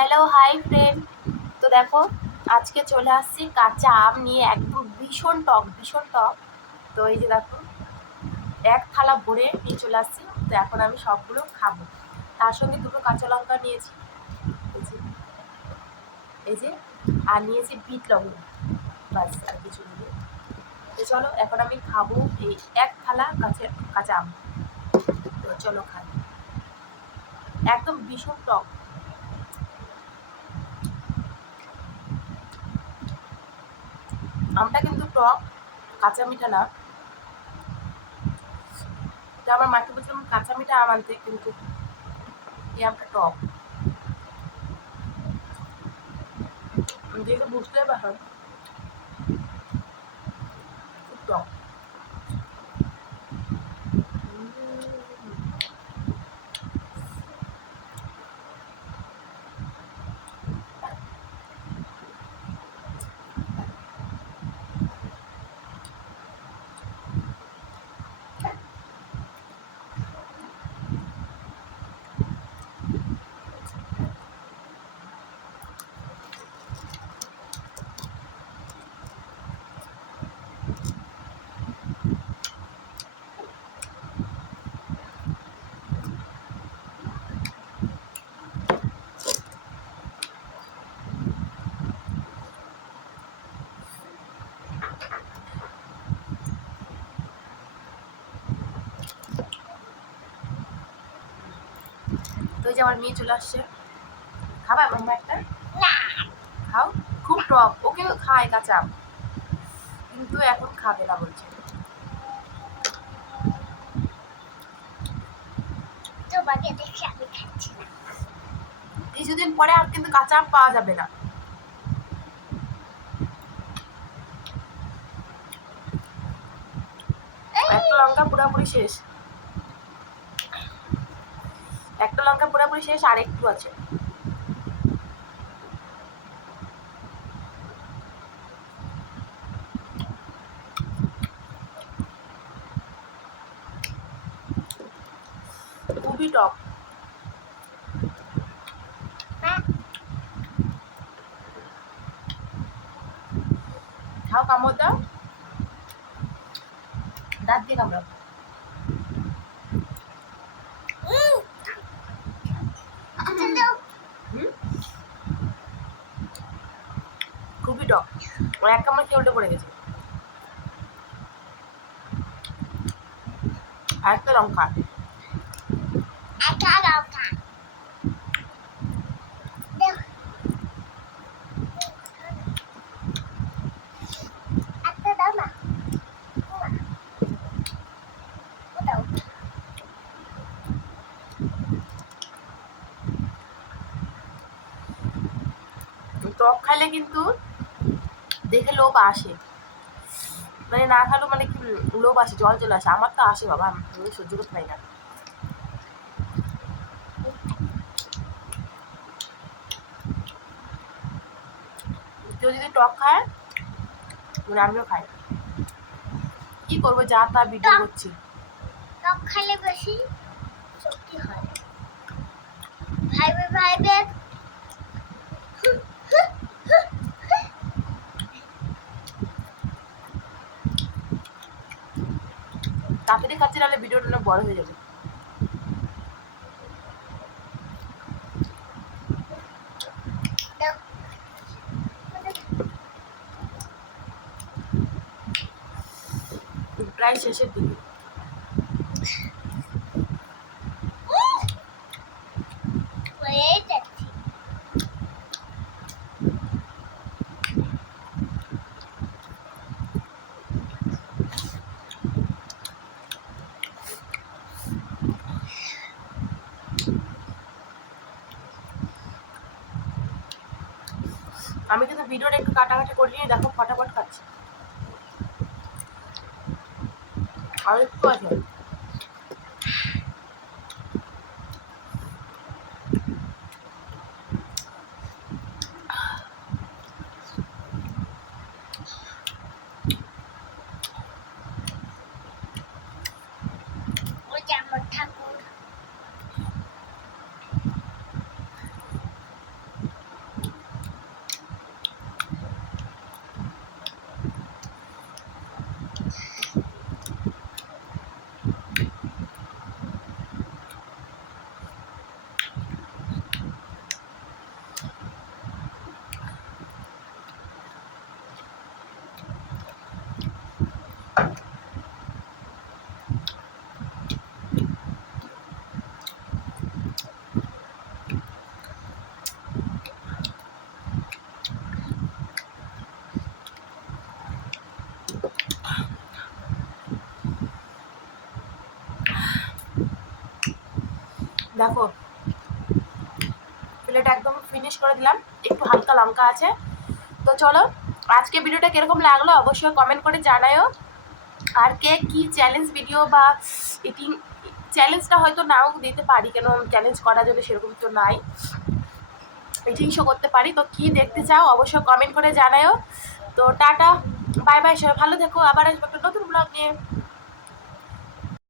Hello hi friend তো দেখো, আজকে চলে আসছি কাঁচা আম নিয়ে একদম ভীষণ টক ভীষণ টক। তো এই যে দেখো, এক থালা ভরে নিয়ে চলে আসছি। তো এখন আমি সবগুলো খাব। তার সঙ্গে দুটো কাঁচা লঙ্কা নিয়েছি। এই যে, আর নিয়েছি বিট লবণ। বাস, আর কিছু নেই। তো চলো, এখন আমি খাব এই এক থালা কাঁচা কাঁচা আম। তো চলো খাই। একদম ভীষণ টক। আমটা কিন্তু টক, কাঁচা মিঠা না। তো আমার মাকে বলছিলাম, কাঁচা মিঠা আম আনতে, কিন্তু এই আমটা টক। দেখে বুঝতে পারো খুব টক তো এই যে আমার মেয়ে চলে আসছে। খাবা মাম্মা একটা? খাও। খুব টক। ওকেও খায় কাঁচা কিন্তু এখন খাবে না বলছে। কিছুদিন পরে আর কিন্তু কাঁচা আম পাওয়া যাবে না। লঙ্কা পুরোপুরি শেষ। একটা লঙ্কা পুরোপুরি শেষ, আর একটু আছে। খুবই টক। খাও কামড় দাও। দাঁত দিয়ে কামড়াও উম। আচ্ছা দাও হুম? খুবই টক ও এক কামড় খেয়ে উল্টে পড়ে গেছে? আর একটা লঙ্কা। একটা টক খাইলে কিন্তু দেখে লোভ আসে। মানে না খালেও মানে কি লোভ আসে জল চলে আসে। আমার তো আসে বাবা আমি সহ্য করতে পারি না। কেউ যদি টক খায় মানে আমিও খাই। কি করব যা তা ভিডিও করছি। টক খেলে বেশি শক্তি হয়। ভাইবে ভাইবে তাড়াতাড়ি খাচ্ছি নাহলে ভিডিওটা অনেক বড় হয়ে যাবে। প্রায় শেষের দিকে হয়ে যাচ্ছি আমি কিন্তু ভিডিওটা একটু কাটাকাটি করে নিয়ে দেখো ফটাফট খাচ্ছি। আর একটু আছে ওই যে আমার ঠাকুর দেখো। প্লেট একদম ফিনিশ করে দিলাম। একটু হালকা লঙ্কা আছে। তো চলো, আজকে ভিডিওটা কীরকম লাগল অবশ্যই কমেন্ট করে জানায়ও। আর কে কী চ্যালেঞ্জ ভিডিও বা ইটিং চ্যালেঞ্জটা হয়তো নাও দিতে পারি, কেন চ্যালেঞ্জ করার জন্য সেরকম তো নাই। ইটিং শো করতে পারি। তো কি দেখতে চাও অবশ্যই কমেন্ট করে জানায়ও। তো টাটা বাই বাই সবাই। ভালো থেকো। আবার আসব একটা নতুন ব্লগ নিয়ে।